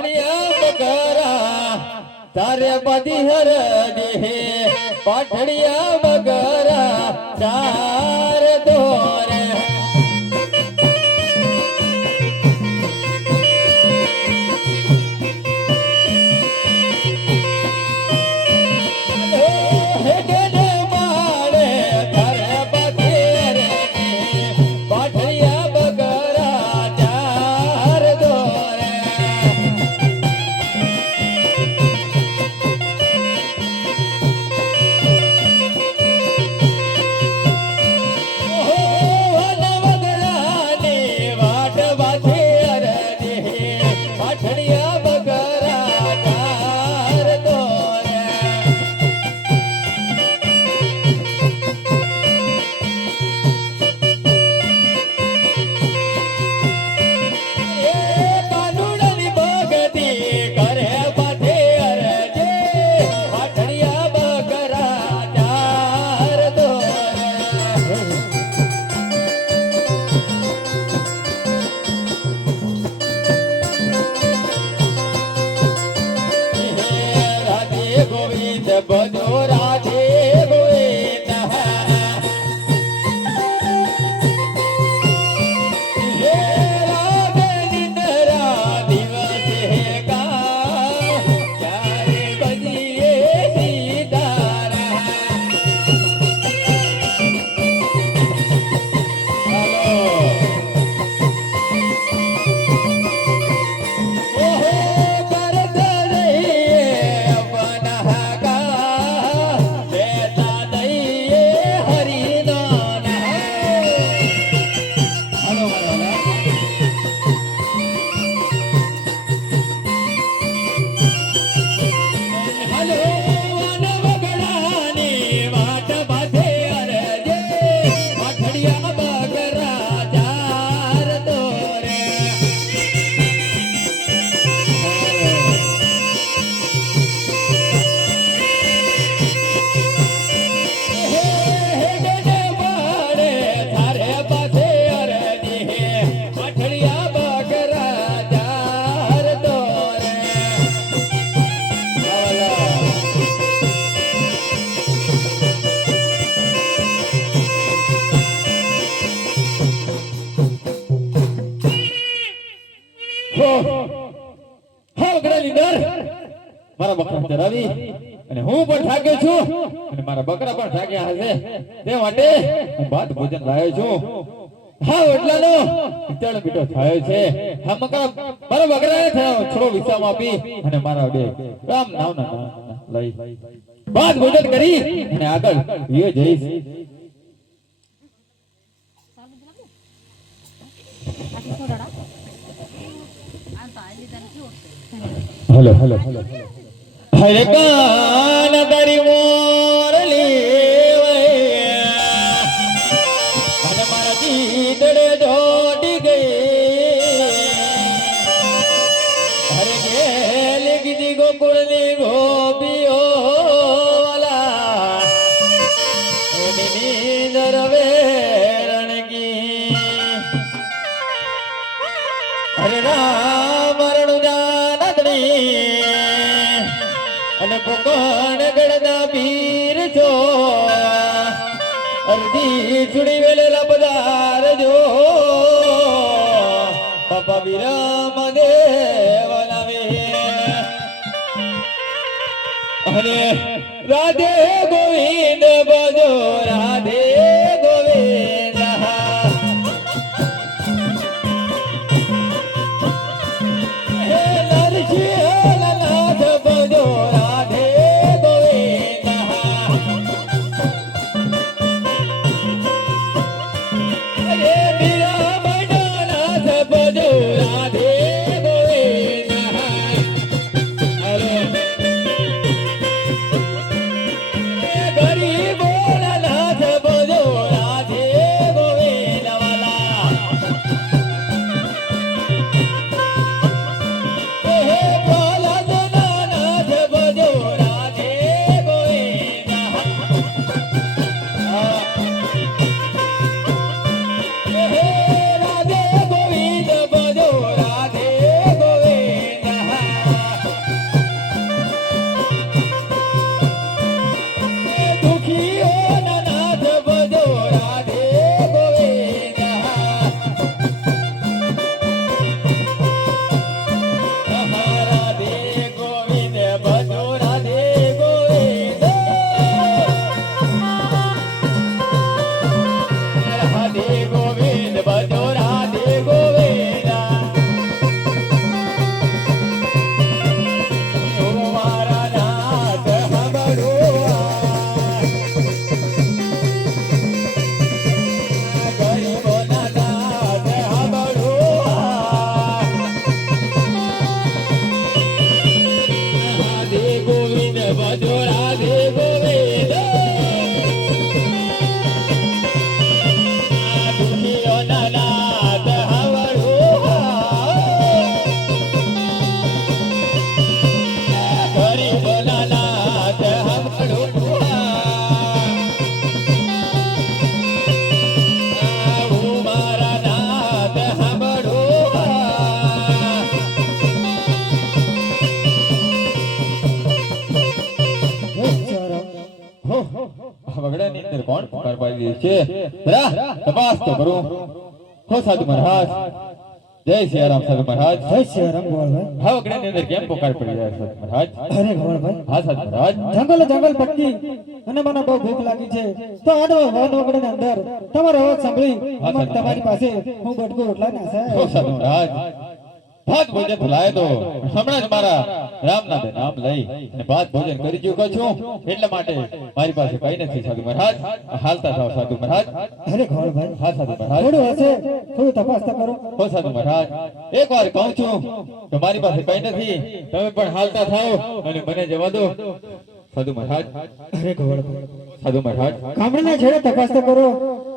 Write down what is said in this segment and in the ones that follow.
પાટણિયા બગરા તારે બધી હર દે પાટણિયા બગરા ચાર દોરે બધો રાધે ગોવિંદ હે રાધે નિંદરા દિવસે કા ક્યારે બજીએ સીતારા મારા બકરા ચરાવી અને હું પણ થાક્યો છું અને મારા બકરા પણ થાક્યા હશે તે માટે હું ભાત ભોજન લાવ્યો છું હા એટલાનો વિચાર બીટો થયો છે હા મારા બકરાને થયો થોડો વિસામ આપી અને મારા બે રામ નામ લઈ ભાત ભોજન કરી અને આગળ એ જઈશ હેલો હેલો હેલો હરે કાન દરી મોરલી અને મારા દીદડે દોડી ગઈ હરે ગેલ ગીધી ગોકુળની ગોપીઓ વાલા એની નીંદર વેરણગી હરે રામ રણુજાનંદની અને પોકણ ગળના પીર છો અરજી છુડી વેલેલા પધાર જો બાપા વિરામ દેવ નામે અને રાધે ગોવિંદ બજો રાધે ગોવિંદ હે નરસિંહ નાથ બજો ગરીબો નાથ બજો પાડી છે બરા તપાસ તો કરું હો સાધુ મહારાજ જય સિયારામ સાધુ મહારાજ જય સિયારામ ગોવાળભાઈ. હા વગડાની અંદર કેમ પોકાર પડી જાય સાધુ મહારાજ અરે ગોવાળભાઈ, હા સાધુ મહારાજ જંગલ ભટકી અને મને બહુ ભૂખ લાગી છે તો આડો વન વગડાની અંદર તમારો અવાજ સાંભળી અમાર તમારી પાસે હું બટકો રોટલા હો નાખ્યા. સાધુ મહારાજ ભાત ભોજન ભલાય તો હમણાં જ મારા રામના નામ લઈ અને ભાત ભોજન કરી ચૂક્યો છું એટલા માટે મારી પાસે કઈ નથી સાધુ મહારાજ હાલતા થાવ સાધુ મહારાજ અરે ગોવાળભાઈ, હા સાધુ મહારાજ થોડું હશે થોડું તપાસ તો કરો. હો સાધુ મહારાજ એક વાર કહું છું કે મારી પાસે કઈ નથી તમે પણ હાલતા થાઓ અને મને જવા દો સાધુ મહારાજ અરે ગોવાળભાઈ, સાધુ મહારાજ ગામડાના છેડે તપાસ તો કરો,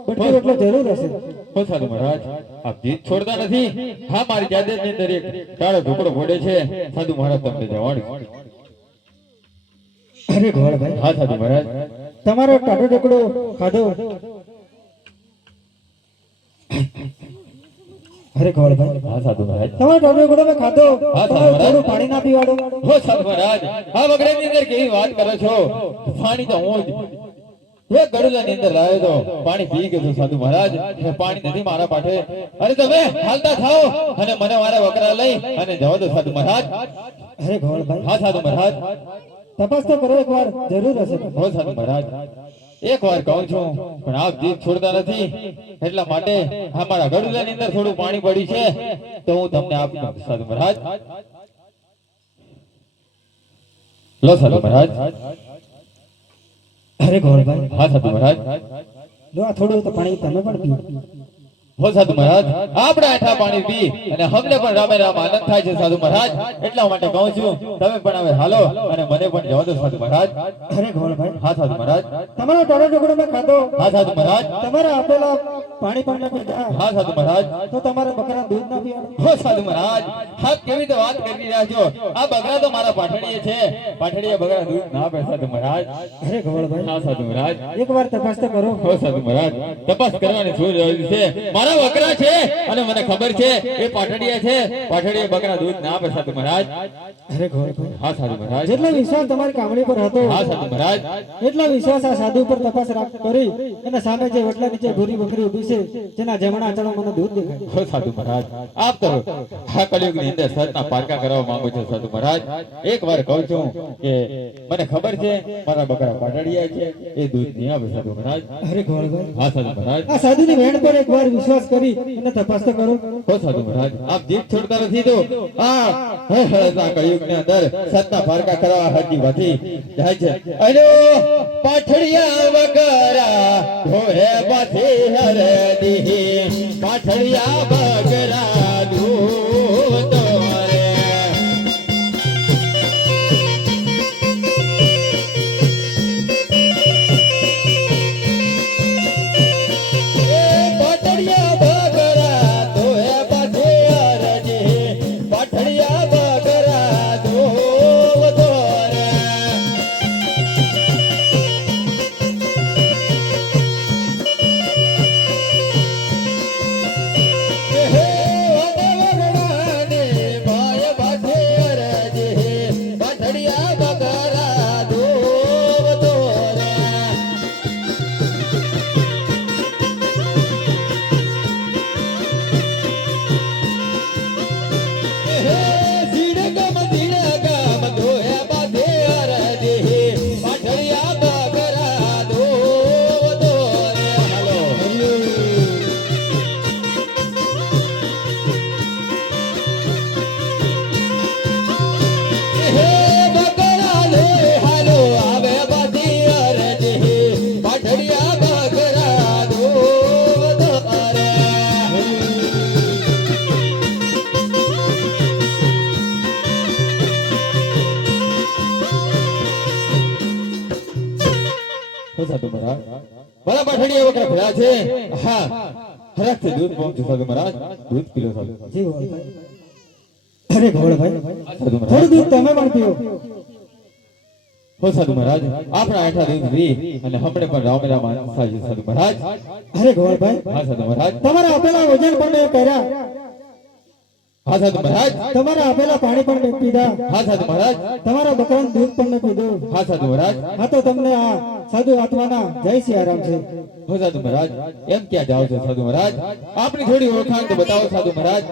બટકો રોટલો જરૂર હશે. હો સાધુ મહારાજ આપ જીત છોડતા નથી હા મારી જાદરની અંદર એક કાળો ઢોકળો પડે છે સાધુ મહારાજ તમને જવાનું અરે ગોવાળભાઈ, હા સાધુ મહારાજ તમારો ટાટો ટુકડો ખાધો. અરે ગોવાળભાઈ, હા સાધુ મહારાજ તમારો ટાટો ટુકડો મેં ખાધો. હા, તમારું સાહેબ. થોડું પાણી ના પીવાડો. હો સાધુ મહારાજ આ વગડાની અંદર કેવી વાત કરો છો પાણી તો હું જ એક ગડુલાની અંદર લાવ્યો તો પાણી પી ગયો છું સાધુ મહારાજ એ પાણી નથી મારા પાસે અરે તમે હાલતા થાઓ અને મને મારા વકરા લઈ અને જવા દો સાધુ મહારાજ અરે ગોવાળભાઈ, હા સાધુ મહારાજ તપાસ તો કરો, એકવાર જરૂર હશે. હો સાધુ મહારાજ એક વાર કહું છું પણ આપ જીત છોડતા નથી એટલા માટે અમારા ગડુલાની અંદર થોડું પાણી પડ્યું છે તો હું તમને આપી દઉં સાધુ મહારાજ લો સાધુ મહારાજ અરે ગોવાળભાઈ, હા સાધુ મહારાજ લો આ થોડું તો પાણી તમે પણ પીઓ. હો સાધુ મહારાજ આપણે આઠા પાણી પી અને અમને પણ રામે રામ આનંદ થાય છે સાધુ મહારાજ એટલા માટે કહું છું તમે પણ હવે હાલો અને મને પણ જવા દો સાધુ મહારાજ અરે ગોવાળભાઈ, હા સાધુ મહારાજ તમારો ટાટો ટુકડો મેં ખાધો. હા સાધુ મહારાજ તમારા આપેલા પાણી પણ મેં પીધા. હા સાધુ મહારાજ તો તમારે બકરા દૂધ ના પીવાનું. હો સાધુ મહારાજ આપ કેવી રીતે વાત કરી રહ્યા છો આ બગડા તો મારા પાઠણીએ છે પાઠણીએ બગડા દૂધ ના આપે સાધુ મહારાજ અરે ગોવાળભાઈ, હા સાધુ મહારાજ એકવાર તપાસ તો કરો. હો સાધુ મહારાજ તપાસ કરવાની શું જરૂર છે મારા વકરા છે અને મને ખબર છે એ પાટડીયા છે પાટડીયા બકરા દૂધ ના આપે સાધુ મહારાજ અરે ગોવાળભાઈ, હા સાધુ મહારાજ જેટલો વિશ્વાસ તમારી કામણી પર હતો હા સાધુ મહારાજ એટલો વિશ્વાસ આ સાધુ પર તપાસ કરી અને સામે જે વટલા નીચે ભૂરી બકરી ઊભી છે જેના જમણા આંચળો મને દૂધ દેખાય. હો સાધુ મહારાજ આપ તો આ કળિયુગની અંદર સતના પારકા કરવા માંગો છો સાધુ મહારાજ એક વાર કહું છું કે મને ખબર છે મારા બકરા પાટડીયા છે એ દૂધ નહીં આપે સાધુ મહારાજ અરે ગોવાળભાઈ, હા સાધુ મહારાજ આ સાધુની વેણ પર એકવાર વિશ્વાસ કરી અને તપાસ તો કરો. હો સાધુ મહારાજ આપ જીત છોડતા નથી તો આ કળિયુગની અંદર સતના પારકા કરવા હાજી વાથી જાય છે અરે પાઠડિયા વગરા ઢોરે બાથી હરદી પાઠડિયા બગરા દૂધ રે પાઠડિયા બગરા ઢોરે બાથી હરદી પાઠડિયા બગરા દૂધ રે સાધુ મહારાજ મારા પાઠણીયા વગર ભર્યા છે હા હરખથી દૂધ પહોંચે સાધુ મહારાજ દૂધ પીલો સાધુ જી ગોવાળભાઈ. અરે ગોવાળભાઈ, સાધુ મહારાજ થોડું દૂધ તમે પણ પીઓ. હો સાધુ મહારાજ આપણા આઠા દૂધ પી અને હમણે પણ રામ રામ આનંદ થાય છે સાધુ મહારાજ અરે ગોવાળભાઈ, હા સાધુ મહારાજ તમારા આપેલા વજન પણ મેં કર્યા હા સાધુ મહારાજ. તમારા આપેલા પાણી પણ મેં પીધા, હા સાધુ મહારાજ. તમારા બકરાનું દૂધ પણ મેં પીધું. હા સાધુ મહારાજ. હા તો તમને આ સાધુ આત્માના જય સિયારામ છે. હો સાધુ મહારાજ, એમ ક્યાં જાઓ છો સાધુ મહારાજ? આપની થોડી ઓળખાણ તો બતાવો સાધુ મહારાજ.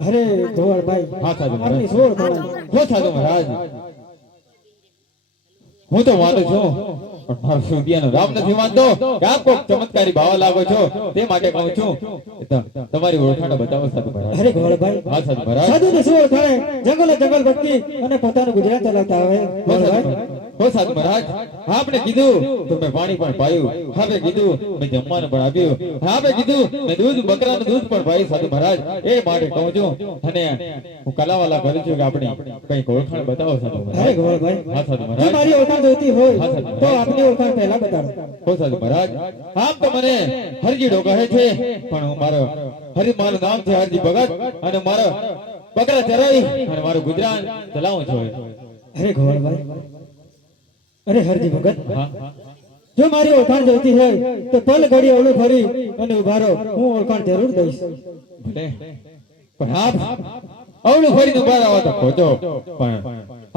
અરે ગોવાળભાઈ, હા સાધુ આપની મહારાજ. શું ઓળખાણ? હો સાધુ મહારાજ, હું તો માનું છું પણ મારો સુધિયાનો રામ નથી માનતો કે આપ કોક ચમત્કારી ભાવા લાગો છો, તે માટે કહું છું કે તમારી ઓળખાણ બતાવો સાધુ મહારાજ. અરે ગોવાળભાઈ, હા સાધુ મહારાજ. સાધુને શું ઓળખાણે? જંગલે જંગલ ભટકી અને પોતાનું ગુજરાન ચલાવતા આવે હો સાધુ ગોવાળભાઈ. મહારાજ. હો સાધુ મહારાજ, આપને કીધું તો મેં પાણી પણ પાયું, આપે કીધું મેં જમવાનું પણ આપ્યું, આપે કીધું મેં દૂધ બકરાનું દૂધ પણ પાયું સાધુ મહારાજ. એ માટે કહું છું અને હું કલાવાલા કરું છું કે આપણી કંઈક ઓળખાણ બતાવો સાધુ અરે મહારાજ. ગોવાળભાઈ, હા સાધુ જો મહારાજ. મારી ઓળખાણ જોઈતી હોય હા, સાહેબ. તો આપની ઓળખાણ પહેલા બતાડો. હો સાધુ મહારાજ, આમ તો મને હરજીડો કહે છે પણ હું મારું નામ છે હરજી ભગત અને મારો બકરા ચરાવી અને મારું ગુજરાન ચલાવું છું. અરે ગોવાળભાઈ, અરે હરજી ભગત, હા જો મારી ઓળખાણ જોઈતી હોય તો પલ ઘડી અવળું ફરી અને ઉભા રહો, હું ઓળખાણ જરૂર દઈશ. ભલે, પણ આપ અવળું ફરીને ઉભા રહો તો ખોજો, પણ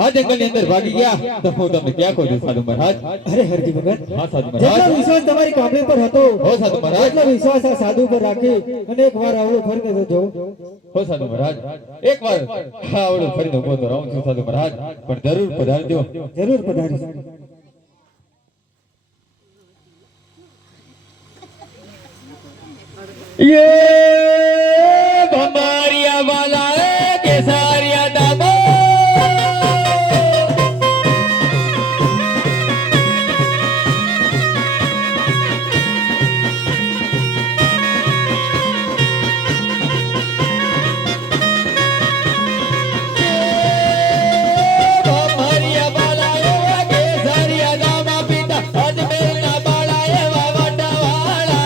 આ જંગલની અંદર ભાગી ગયા તો હું તમને ક્યાં ખોજું સાધુ મહારાજ. અરે હરજી ભગત, હા સાધુ જેટલો મહારાજ. વિશ્વાસ તમારી કામણી પર હતો હો સાધુ મહારાજ. એટલો વિશ્વાસ આ સાધુ પર રાખી અને એક વાર અવળું ફરીને તો જોઉં. હો સાધુ મહારાજ, એકવાર હા અવળું ફરીને ઉભો તો રહું છું સાધુ મહારાજ, પણ જરૂર પધારજો. જરૂર પધારીશ. ये भमारिया वाला है केसारिया दादा भमारिया वाला है केसारिया दादा पिता अजमेर ना बाला है वावटा वाला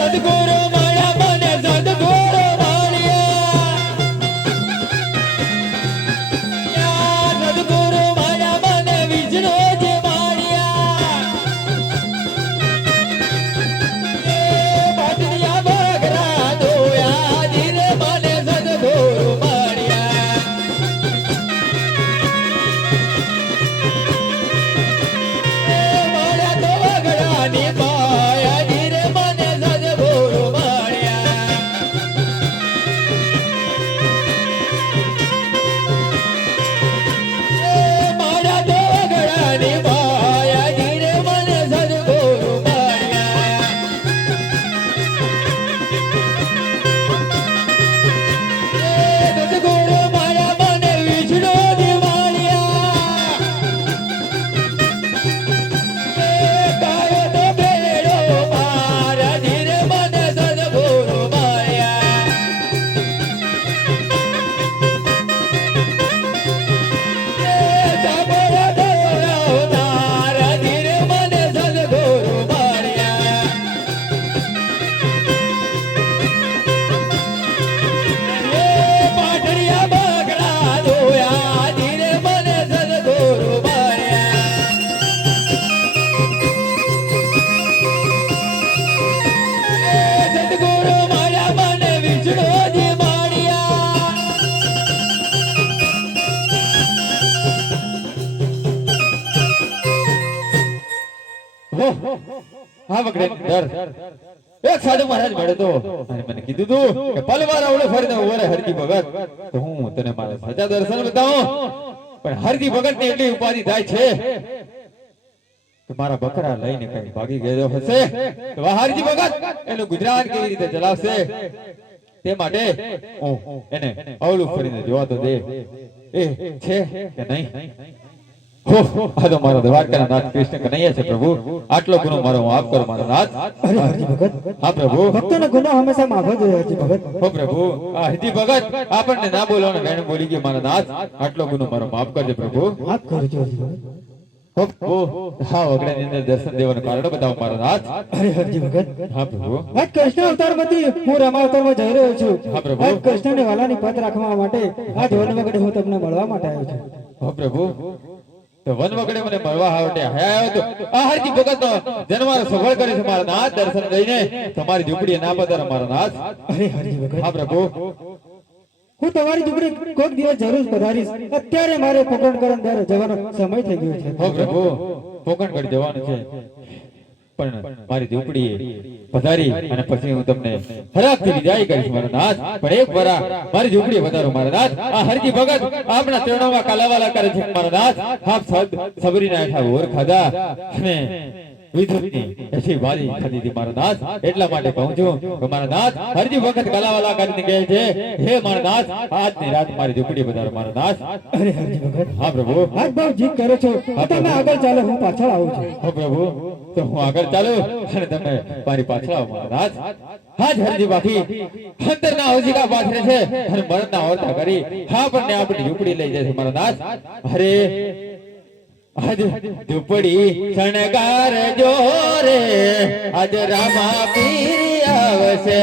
सदगुरु माया मने सदगुरु मारिया या सदगुरु माया मने विष्णु जी मारिया पाटलिया बगरा दोया धीरे मने सदगुरु मारिया माया तो बगरा नी पाया धीरे मने सदगुरु मारिया माया तो बगरा नी पाया धीरे मने सदगुरु मारिया सदगुरु माया मने विष्णु जी मारिया कायो तो बेड़ो मारा धीरे मने सदगुरु मारिया साबरा दोरा उतारा धीरे मने सदगुरु मारिया पाटड़िया बगड़ा दोया धीरे मने सदगुरु मारिया सदगुरु माया मने विष्णु जी मारिया હા વગડે ડર એક સાધુ મહારાજ મળ્યો તો અને મને કીધું તું કે પલવાર આવડે ફરીને ઓરે હરજી ભગત તો હું તને મારા સાચા દર્શન બતાવું પણ હરજી ભગત ને એટલી ઉપાધિ થાય છે કે મારા બકરા લઈને કઈ ભાગી ગયો હશે તો આ હરજી ભગત એનું ગુજરાન કેવી રીતે ચલાવશે તે માટે હું એને અવળું ફરીને જોવા તો દે એ છે કે નહીં. આ તો મારો દ્વારકાના નાથ કૃષ્ણ કનૈયા છે પ્રભુ, આટલો ગુનો મારો માફ કરો મારો નાથ. અરે હરજી ભગત, હા પ્રભુ. ભક્તોનો ગુનો હંમેશા માફ જ હોય હરજી ભગત. હો પ્રભુ, આ હરજી ભગત આપણને ના બોલવાનો કારણે બોલી ગઈ મારા નાથ, આટલો ગુનો મારો માફ કરજો પ્રભુ. માફ કરજો હરજી ભગત. હા વગડાની અંદર દર્શન દેવાનું કારણ બતાવો મારો નાથ. અરે હરજી ભગત, હા પ્રભુ. આજ કૃષ્ણ અવતારમાંથી હું રમા અવતારમાં જઈ રહ્યો છું. હા પ્રભુ. આજ કૃષ્ણને વાલાની પદ રાખવા માટે આજ વનવગડે હું તમને મળવા માટે આવ્યો છું. હા પ્રભુ. તો વન વગડે મને મળવા આવટે આવ્યો તો આ હરજી ભગત જન્મારો સફળ કરે છે મારા નાથ. દર્શન લઈને તમારી ઝૂંપડીએ ના પધારો મારા નાથ. અરે હરજી ભગત, હા પ્રભુ. હું તમારી ઝૂંપડી કોઈક દિવસ જરૂર પધારીશ. અત્યારે મારે પોકરણકરણ દ્વારા જવાનો સમય થઈ ગયો છે. હો પ્રભુ, પોકણગઢ જવાનું છે, પણ મારી ઝૂંપડીએ પધારી અને પછી હું તમને હરાખથી વિદાય કરીશ મારા નાથ. પણ એક વાર મારી ઝૂંપડીએ પધારો મારા નાથ. આ હરજી ભગત આપણા ચરણોમાં કાલાવાલા કરે છે મારા નાથ. આપ સબરીના હેઠા ઓર ખાધા અને વિધુતની એસી વાલી ખાધી હતી મારા નાથ. એટલા માટે કહું છું કે મારા નાથ હરજી વખત કાલાવાલા કરીને કહે છે, હે મારા નાથ આજની રાત મારી ઝૂંપડી પધારો મારા નાથ. અરે હરજી ભગત, હા પ્રભુ. આજ બહુ જીદ કરો છો. તમે આગળ ચાલો, હું પાછળ આવું છું. હો પ્રભુ, તો હું આગળ ચાલુ અને તમે મારી પાછળ આવો મારા નાથ. હા જ હરજી બાકી અંતરના ઓજીકા પાથરે છે અને મરણના ઓરતા કરી હા પણ આપણી ઝૂંપડી લઈ જાય છે મારા નાથ. અરે આજ ઝૂંપડી શણગાર જો રે, આજ રામા પીર આવશે.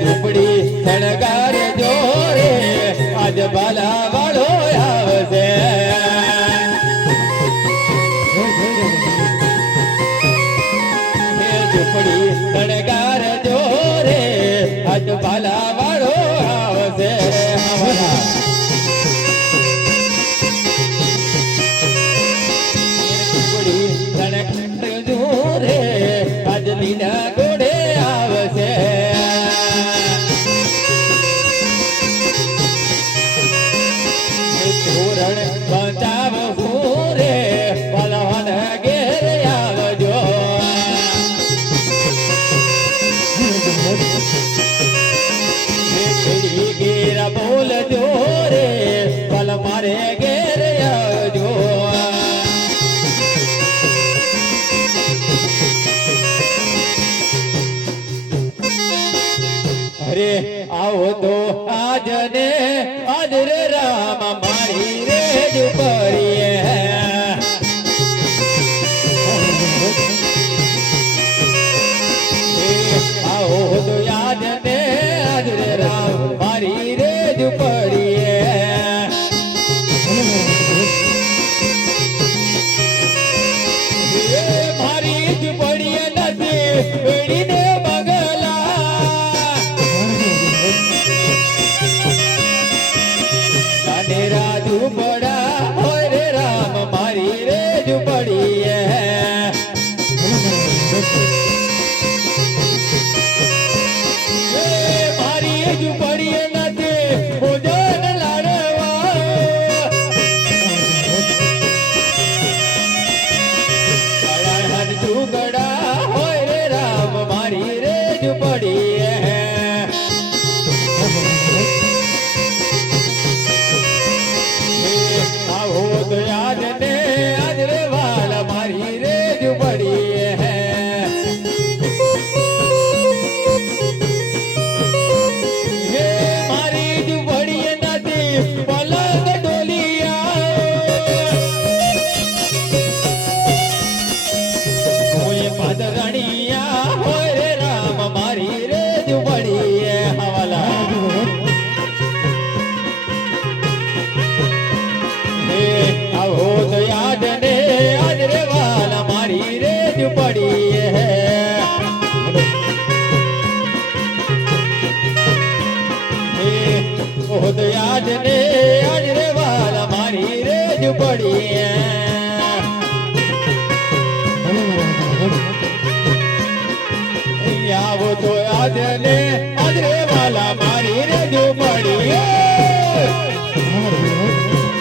ઝૂંપડી શણગાર જો રે, આજ બાલા વાળો આવશે. ઝૂંપડી શણગાર જો રે, આજ બાલા વાળો આવશે. ઝૂંપડી શણગાર જો રે, આજ લીલા ઘોડે આવશે. તોરણ બંધાવ રે, પલવન ઘેર આવજો. ઘેર બોલજો રે, પલ મારે ઘેર આવજો. અરે આવો તો આજને આજ રે રામ મારી રે ઝૂંપડીએ. આવો તો આજને આજ રે રામ મારી રે ઝૂંપડીએ. મારી ઝૂંપડીએ નથી વેડીને બગલા, કાનેરા ઝૂંપડા હોય રે રામ મારી રે ઝૂંપડીએ. મારી ઝૂંપડીએ નથી ભોજન લાડવા, અડાહન ઝૂંપડા હોય રે રામ મારી રે ઝૂંપડીએ. આવો તો યાદ ને આજ રે વાલા મારી રે ઝૂંપડીએ. હે મારી ઝૂંપડીએ નથી પલંગ ડોલિયા, કોઈ પાદરણિયા હોય રે રામ મારી રે ઝૂંપડીએ. હવાલા આવો તો યાદ ને આજ રે વાલા મારી રે ઝૂંપડીએ. ઓહ તો યાદ ને આજ રે વાલા મારી રે ઝૂંપડીએ. આવો તો યાદ ને આજ રે વાલા મારી રે ઝૂંપડીએ.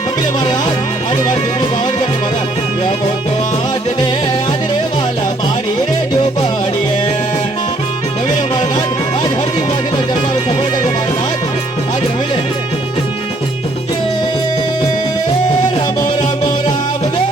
અગલે મારે આજ મારી ઝૂંપડી બાવન કરને મારા. આવો તો આજ ને આજ રે વાલા મારી રે ઝૂંપડીએ. નવીન મારા નાથ આજ હરજી પાસેનો જન્મારો સફળ કરજો મારા નાથ. આજ રમી લે. રામો રામો રામ દે.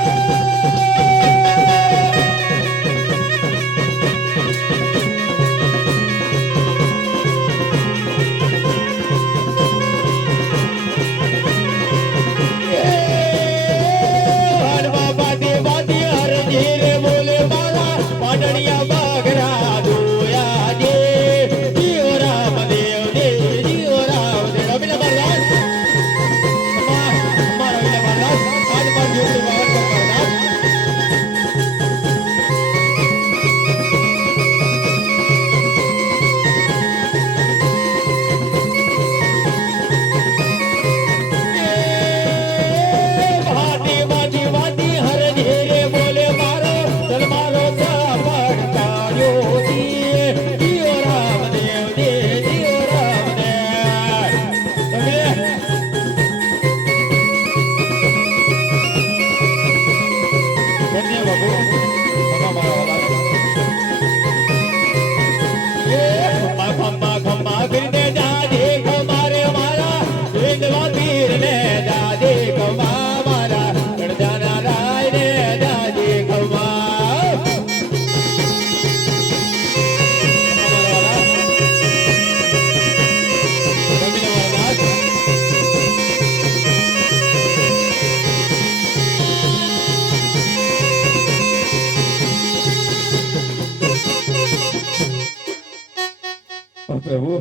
ઓ પ્રભુ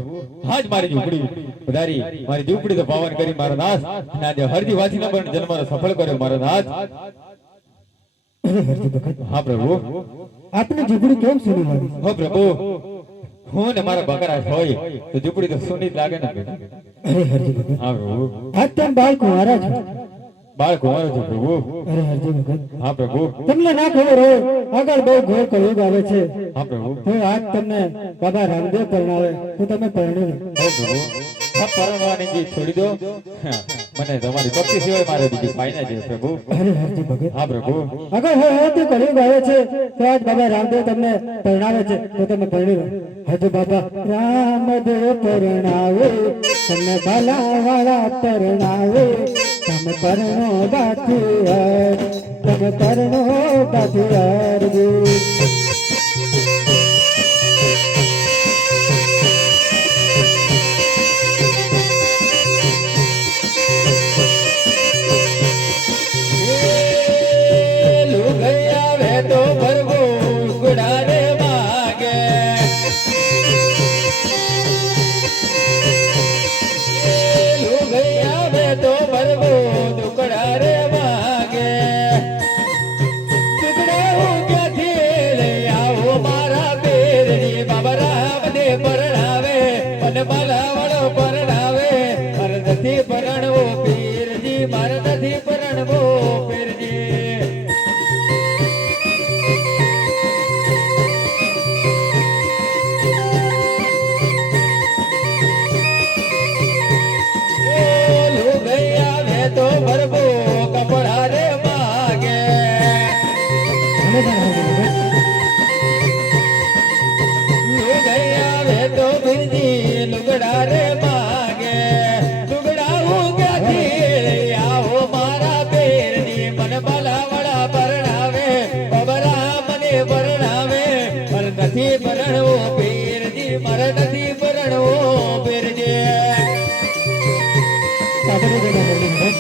આજ મારી ઝૂંપડી પધારી, મારી ઝૂંપડી તો પાવન કરી મારા નાથ, અને આજે હરજી વાસીનો પણ જન્મ સફળ કર્યો મારા નાથ. અરે હરજી ભગત, હા પ્રભુ. આપને ઝૂંપડી કેમ સુની લાગી? હો પ્રભુ, હું ને મારા બકરા હોય તો ઝૂંપડી તો સોની જ લાગે ને. અરે હરજી ભગત, હા પ્રભુ. આજ તેમ બાળ કુંવારા છો. બાળ કુંવારો છું પ્રભુ. અરે હરજી ભગત, હા પ્રભુ. તમને ના ખબર હોય આગળ બહુ ઘોર કળયુગ આવે છે. હા પ્રભુ. તો આજ તમને બાબા રામદેવ પરણાવે તો તમે પરણી લો. હો પ્રભુ. હા પરણવાની જીત છોડી દો. હા, મને તમારી ભક્તિ સિવાય મારે બીજી પાઈ ના જોઈએ પ્રભુ. અરે હરજી ભગત, હા પ્રભુ. આગળ હોય તે કળયુગ આવે છે તો આજ બાબા રામદેવ તમને પરણાવે છે તો તમે પરણી લો. હજુ બાબા રામદેવ પરણાવે તમને બાલા વાળા પરણાવે, તમે પરણો બાથિયાર, તમે પરણો બાથિયાર રે. લુગૈયા વે તો ભરવો ગુડારે માગે, લુગૈયા વે તો ભરવો દુકડારે માગે, દુકડા હું ક્યાંથી લઈ આવો મારા બેરજી, બાબા રામદેવ પરણાવે અને માલા વાળો પરણાવે, મારે નથી પરણવો પીરજી, મારે નથી પરણવો પીરજી. લુગૈયા વે તો ભરવો કપડા રે માગે, અને પણ હરજી ભગત, લુગૈયા વે તો બિરજી લુગડા રે માગે, લુગડા હું ક્યાંથી લઈ આવો મારા બેરની, મને બાલાવાળા પરણાવે, બબરા મને પરણાવે, મારે નથી પરણવો પીરજી, મારે નથી પરણવો પીરજી. સાંભળી લેજો હરજી ભગત.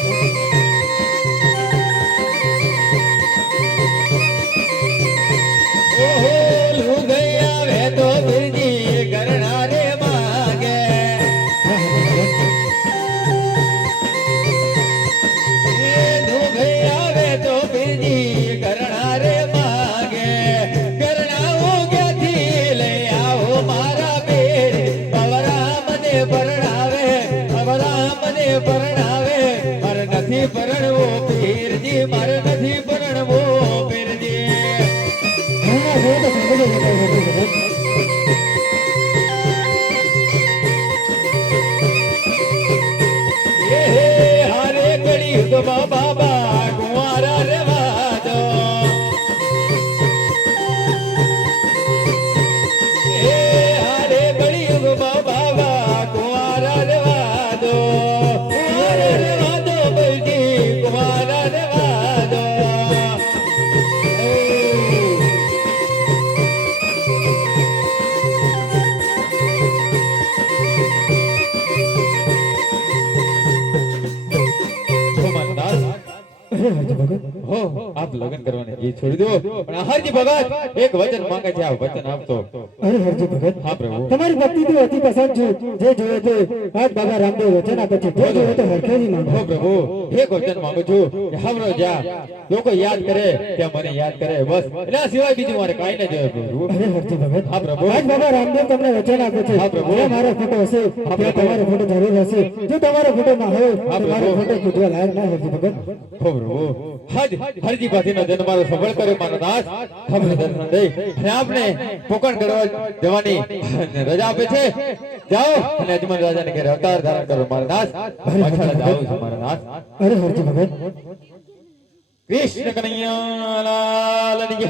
ઓહો લુગૈયા વે તો બિરજી ગરણા રે માગે, હા હરજી ભગત, એ લુગૈયા વે તો બિરજી ગરણા રે માગે, ગરણા હું ક્યાંથી લઈ આવો મારા બેર, બવરા મને પરણાવે, બવરા મને પરણાવે, મારે નથી પરણવો પીરજી, મારે નથી પરણવો પીરજી. ઘણા જોડે તો સાંભળી લેજો હરજી ભગત. એ હારે ઘડી યુગમાં બાબા કુંવારા રેવા દો, એ હારે ઘડી યુગમાં બાબા કુંવારા રેવા દો, કુંવારા રેવા દો બલજી, કુંવારા રેવા દો. હો મારા દાસ, અરે હરજી ભગત, હો આપ લગ્ન કરવાને જીત છોડી દો, પણ હરજી ભગત એક વચન માંગે છે, આ વચન આપતો. અરે હરજી ભગત, હા પ્રભુ. તમારી ભક્તિથી અતિ પસંદ છું. જે જોયે તે આજ બાબા રામદેવ વચન આપે છે. જે જોયે તે હરખેથી માંગો. હો પ્રભુ, એક વચન માંગુ છું કે હમણાં જ્યાં લોકો યાદ કરે ત્યાં મને યાદ કરે, બસ એના સિવાય બીજું મારે કાંઈ ન જોઈએ પ્રભુ. અરે હરજી ભગત, હા પ્રભુ. આજ બાબા રામદેવ તમને વચન આપે છે. હા પ્રભુ. જ્યાં મારો ફોટો હશે ત્યાં તમારો ફોટો જરૂર હશે. જો તમારો ફોટો ના હોય હા તો પ્રભુ. મારો ફોટો પૂજવા લાયક ના હરજી ભગત. હો પ્રભુ, હજ હરજી પાથીનો જન્મ મારો સફળ કર્યો મારો નાથ, આપણે દર્શન દઈ અને આપણે પોકણ કરવા જવાની રજા આપે છે. જાઓ અને અજમલ રાજાને ઘેર અવતાર ધારણ કરો મારા નાથ, પાછળ જાઉં છું મારા નાથ. અરે હરજી ભગત, કૃષ્ણ કનૈયા લાલ ની જય.